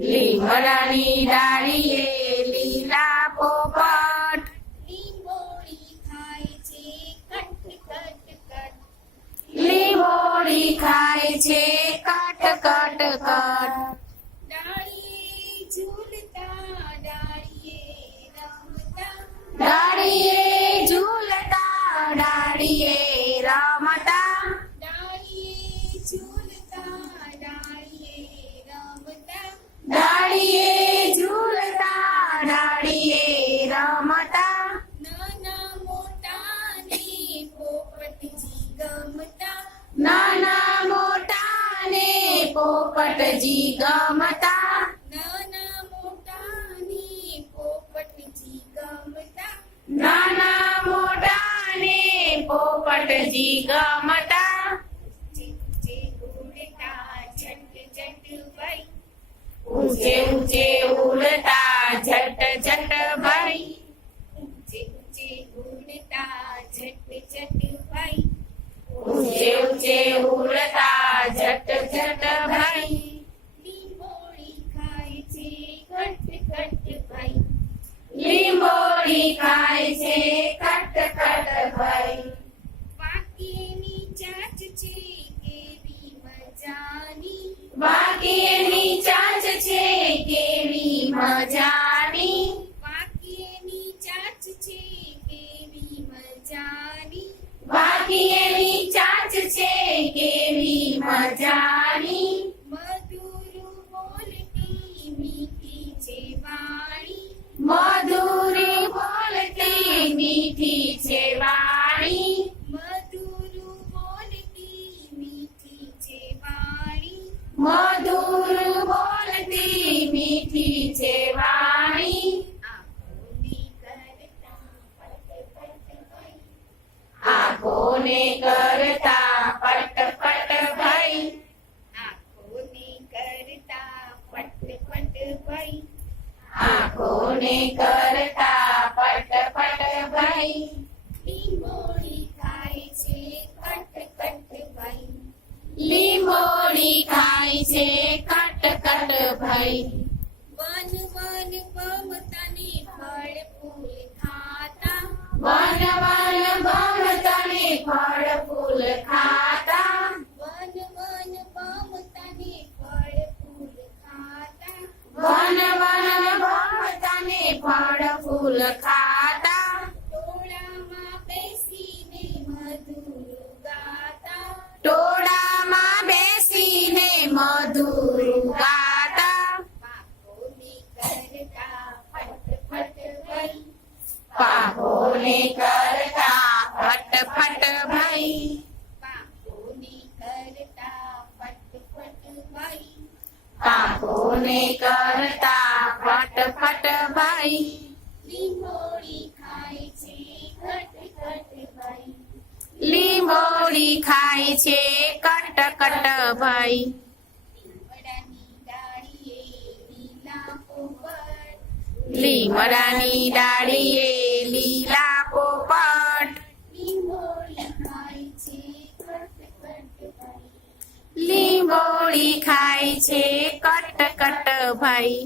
લીમડાની ડાળીએ લીલા પોપટ લીંબોળી ખાય છે કટ કટ કટ લીંબોળી ખાય છે કટ કટ કટ ડાળીએ ઝૂલતા ડાળીએ રમતા ડાળીએ ઝૂલતા ડાળીએ રમતા ડાળીએ ઝૂલતા ડાળીએ રમતા ડાળીએ ઝૂલતા ડાળીએ રમતા નાના મોટાને પોપટજી ગમતા નાના મોટાને પોપટજી ગમતા નાના મોટાને પોપટજી ગમતા નાના મોટાને પોપટજી ગમતા ઊંચે ઊંચે ઉડતા ઝટ ઝટ ભાઈ ઊંચે ઊંચે ઉડતા ઝટ ઝટ ભાઈ ઊંચે ઊંચે ઉડતા ઝટ ઝટ ભાઈ લીંબોળી ખાય છે કટ કટ ભાઈ લીંબોળી ખાય છે કટ કટ ભાઈ વાકેની ચાચ છે કેવી મજાની વાકેની ચાંચ છે કેવી મજાની વાકેની ચાચ છે કેવી મજાની વાકેની ચાંચ છે કેવી મજાની મધુર બોલતી મીઠી છે વાણી મધુરી બોલતી મીઠી છે વાણી મધુર બોલતી મીઠી છે વાણી મધુર બોલતી મીઠી છે વાણી આંખોને કરતા પટ પટ ભાઈ આંખોને કરતા પટ પટ ભાઈ આંખોને કરતા પટ પટ ભાઈ આંખોને કરતા પટ પટ ભાઈ લીંબોળી ખાય છે કટ કટ ભાઈ લીંબોળી ખાય છે કટ કટ ભાઈ વન વન બમતાને ફળ ફૂલ ખાતા વન વન બમતાને ફળ ફૂલ ખાતા વન વન બમતાને ફળ ફૂલ ખાતા વન વન બમતાને ફળ ફૂલ ખાતા ટોળામાં બેસીને મધુર ગાતા ટોળામાં બેસીને મધુર ગાતા પાપોને કરતા ફટ ફટ ભાઈ પાપોને કરતા ફટ ફટ ભાઈ પાપોને કરતા ફટ ફટ ભાઈ લીંબોળી ખાય છે કટ કટ ભાઈ લીંબોળી ખાય છે કટ કટ ભાઈ લીમડાની ડાળીએ લીલા પોપટ લીમડાની ડાળીએ લીલા પોપટ લીંબોળી ખાય છે કટ કટ ભાઈ લીંબોળી ખાય છે કટ કટ ભાઈ